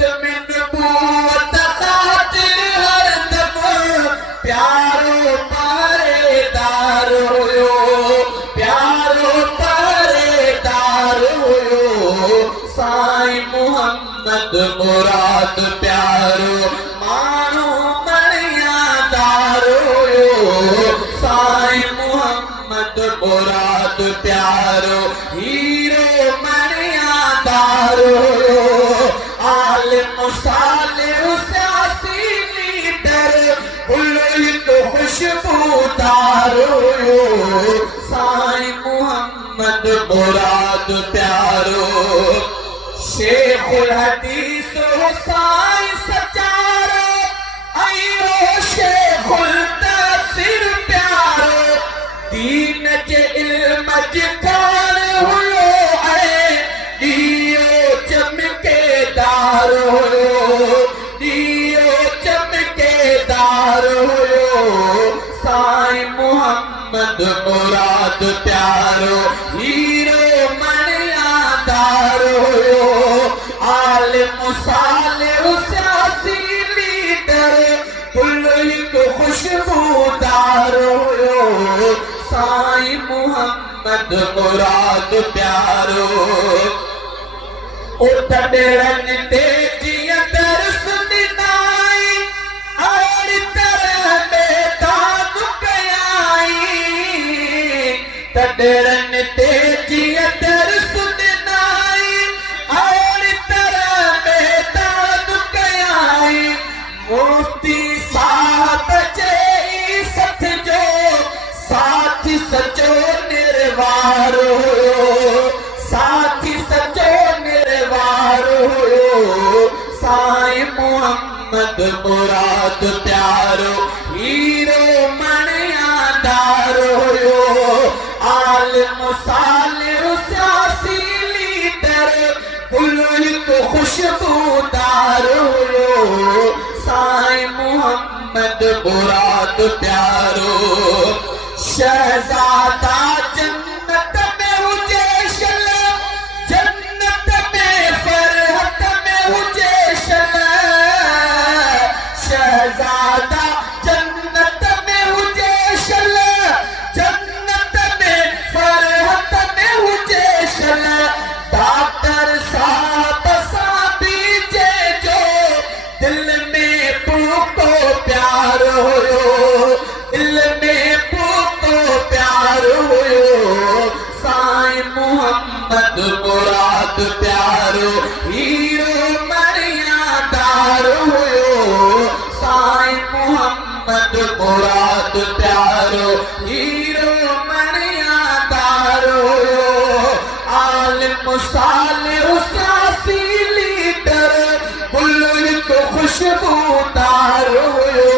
में नबूवत खातिर हरदम प्यारो पहरेदार हुयो, प्यारो पहरेदार हुयो। साईं मुहम्मद मुराद प्यारो मानो मणियादार हुयो। साईं मुहम्मद मुराद प्यारो हीरो मणियादार हुयो। आलिम सालिह सियासी लीडर बुलंद खुशबूदार हुयो। साईं मुहम्मद मुराद प्यारो शेखुल हदीस साईं सचारो आयो शेखुल तफसीर प्यारो। दीन जे इल्म जिखान हुयो है दियो चमकेदार हुयो, दियो चमकेदार हुयो। साईं मुहम्मद मुराद प्यारो हीरो मणियादार हुयो। आलिम सालिह सियासी लीडर बुलंद खुशबूदार हुयो। साईं मुहम्मद मुराद प्यारो उठ बेड़न ते जियं दर्स ॾिनाई और तरह बेदान कयाई। तॾरन ते जियं दर्स ॾिनाई और तरह बेदान कयाई। मुफ्ती साहब चई सथ जो साथी सचो निर्वार हुयो, साथी सचो निर्वार हुयो। साईं मुहम्मद मुराद प्यारो हीरो मणियादार हुयो। आलिम सालिह सियासी लीडर बुलंद खुशबूदार हुयो। साईं मुहम्मद मुराद प्यारो शहजादा जन्नत में हुजे शल, जन्नत में फरहत में हुजे शल। शहजादा जन्नत में हुजे शल, जन्नत में फरहत में हुजे शल। डॉक्टर साहब साबी जे जो दिल में पूको प्यार हुयो, दिल में पूको प्यार हुयो। साईं मुहम्मद मुराद प्यारो हीरो मणियादार हुयो। साईं मुहम्मद मुराद प्यारो हीरो मणियादार हुयो। आलिम सालिह सियासी लीडर बुलंद खुशबूदार हुयो।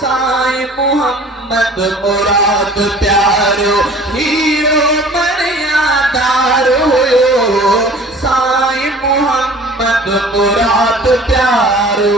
साईं मुहम्मद मुराद प्यारो हीरो मणियादार हुयो। साईं मुहम्मद मुराद प्यारो।